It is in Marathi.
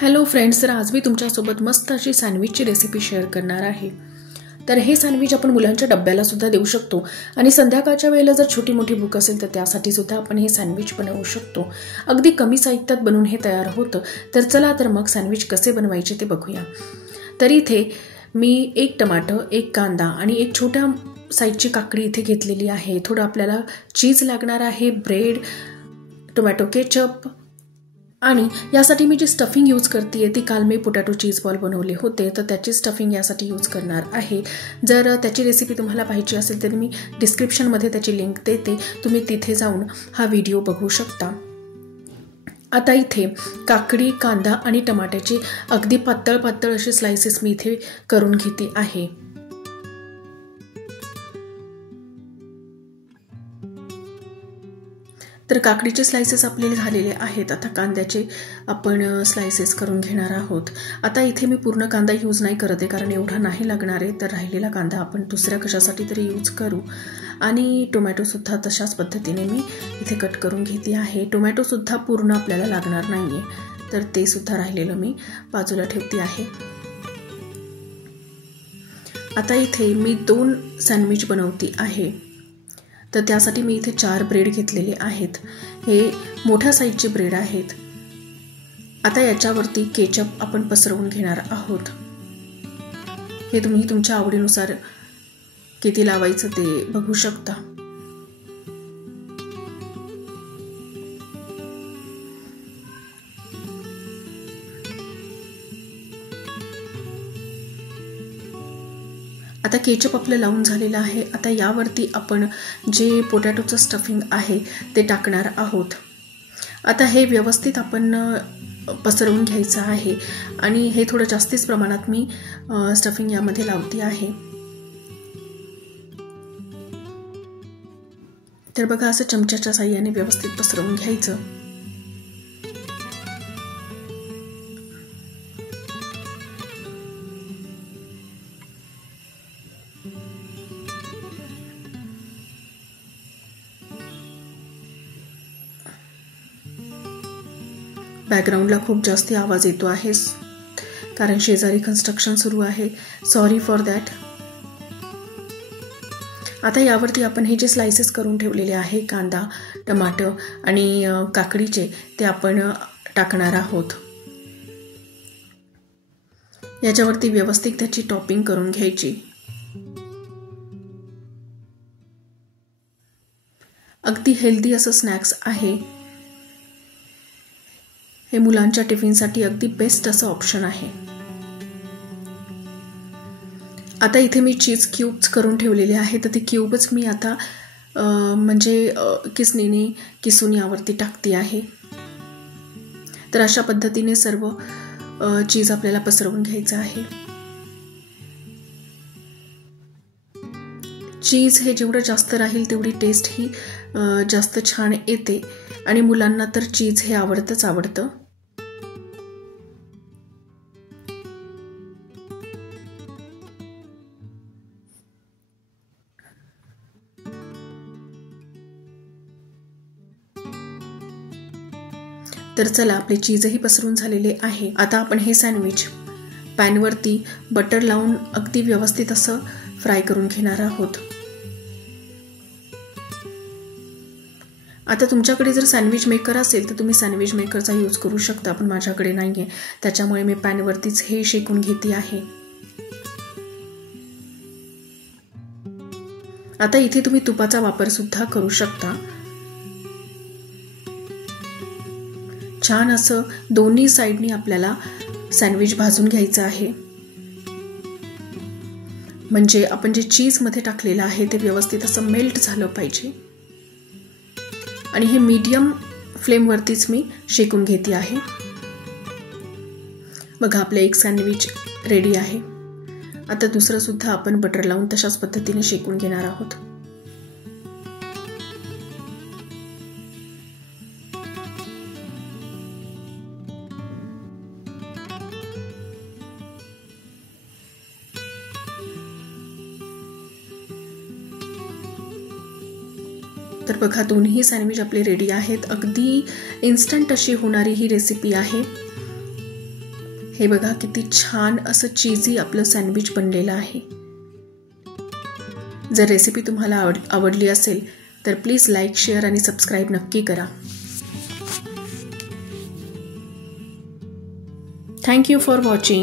हॅलो फ्रेंड्स, तर आज मी तुमच्यासोबत मस्त अशी सँडविचची रेसिपी शेअर करणार आहे। तर हे सँडविच आपण मुलांच्या डब्याला सुद्धा देऊ शकतो आणि संध्याकाळच्या वेळेला जर छोटी मोठी भूक असेल तर त्यासाठी सुद्धा आपण हे सँडविच बनवू शकतो। अगदी कमी साहित्यात बनवून हे तयार होतं। तर चला तर मग सँडविच कसे बनवायचे ते बघूया। तर इथे मी एक टमाटर, एक कांदा आणि एक छोट्या साईजची काकडी इथे घेतलेली आहे। थोडं आपल्याला चीज लागणार आहे, ब्रेड, टोमॅटो केचप आणि यासाठी मी जी स्टफिंग यूज करते ती काल मी पोटॅटो चीज बॉल बनवले होते, तर त्याची स्टफिंग यासाठी यूज करणार आहे। जर त्याची रेसिपी तुम्हाला पाहिजे असेल तर मी डिस्क्रिप्शनमध्ये त्याची लिंक देते, तुम्ही तिथे जाऊन हा व्हिडिओ बघू शकता। आता इथे काकडी, कांदा आणि टमाट्याची अगदी पातळ पातळ असे स्लाइसेस मी इथे करून घेते आहे। तर काकडीचे स्लाइसेस आपले झालेले आहेत। आता कांद्याचे आपण स्लाइसेस करून घेणार आहोत। आता इथे मी पूर्ण कांदा यूज नाही करत आहे कारण एवढा नाही लागणार आहे, तर राहिलेला कांदा आपण दुसऱ्या कशासाठी तरी यूज करू। आणि टोमॅटो सुद्धा तशाच पद्धतीने मी इथे कट करून घेते आहे। टोमॅटो सुद्धा पूर्ण आपल्याला लागणार नाहीये, तर ते सुद्धा राहिलेलं मी बाजूला ठेवते आहे। आता इथे मी 2 सँडविच बनवते आहे, तर त्यासाठी मी इथे 4 ब्रेड घेतलेले आहेत। हे मोठ्या साईजचे ब्रेड आहेत। आता याच्यावरती केचप आपण पसरवून घेणार आहोत। हे तुम्ही तुमच्या आवडीनुसार किती लावायचं ते बघू शकता। आता केचप आपलं लावून झालेलं आहे। आता यावरती आपण जे पोटॅटोचं स्टफिंग आहे ते टाकणार आहोत। आता हे व्यवस्थित आपण पसरवून घ्यायचं आहे आणि हे थोडं जास्तीच प्रमाणात मी स्टफिंग यामध्ये लावते आहे। तर बघा, असं चमच्याच्या साहाय्याने व्यवस्थित पसरवून घ्यायचं। बॅकग्राऊंडला खूप जास्त आवाज येतो आहे कारण शेजारी कन्स्ट्रक्शन सुरू आहे, सॉरी फॉर दॅट। आता यावरती आपण हे जे स्लाइसेस करून ठेवलेले आहे कांदा, टमाटर आणि काकडीचे, ते आपण टाकणार आहोत। याच्यावरती व्यवस्थित त्याची टॉपिंग करून घ्यायची। अगदी हेल्दी असं स्नॅक्स आहे हे, मुलांच्या टिफिनसाठी अगदी बेस्ट असं ऑप्शन आहे। आता इथे मी चीज क्यूब्स करून ठेवलेले आहे, तर ते क्यूब्स मी आता किसणीने किसून यावरती टाकते आहे। तर अशा पद्धतीने सर्व चीज आपल्याला पसरवून घ्यायचं आहे। चीज हे जेवढं जास्त राहील तेवढी टेस्ट ही जास्त छान येते आणि मुलांना तर चीज हे आवडतं। तर चला, आपले चीजही पसरून झालेले आहे। आता आपण हे सँडविच पॅनवरती बटर लावून अगदी व्यवस्थित असं फ्राय करून घेणार आहोत। आता तुमच्याकडे जर सँडविच मेकर असेल तर तुम्ही सँडविच मेकरचा यूज करू शकता, पण माझ्याकडे नाहीये, त्याच्यामुळे मी पॅनवरतीच हे शेकून घेते आहे। आता इथे तुम्ही तुपाचा वापर सुद्धा करू शकता। छान असं दोन्ही साइडनी आपल्याला सँडविच भाजून घ्यायचं आहे, म्हणजे आपण जे चीज मध्ये टाकलेलं आहे ते व्यवस्थित असं मेल्ट झालं पाहिजे। आणि हे मीडियम फ्लेमवरतीच मी शेकून घेते आहे। बघा, आपलं एक सँडविच रेडी आहे। आता दुसरं सुद्धा आपण बटर लावून तशाच पद्धतीने शेकून घेणार आहोत। तर बघा, दोन्ही सँडविच आपले रेडी आहेत। अगदी इन्स्टंट अशी होणारी ही रेसिपी आहे। हे बघा किती छान असं चीजी आपलं सँडविच बनलेलं आहे. जर रेसिपी तुम्हाला आवडली असेल तर प्लीज लाईक, शेअर आणि सबस्क्राईब नक्की करा. Thank you for watching.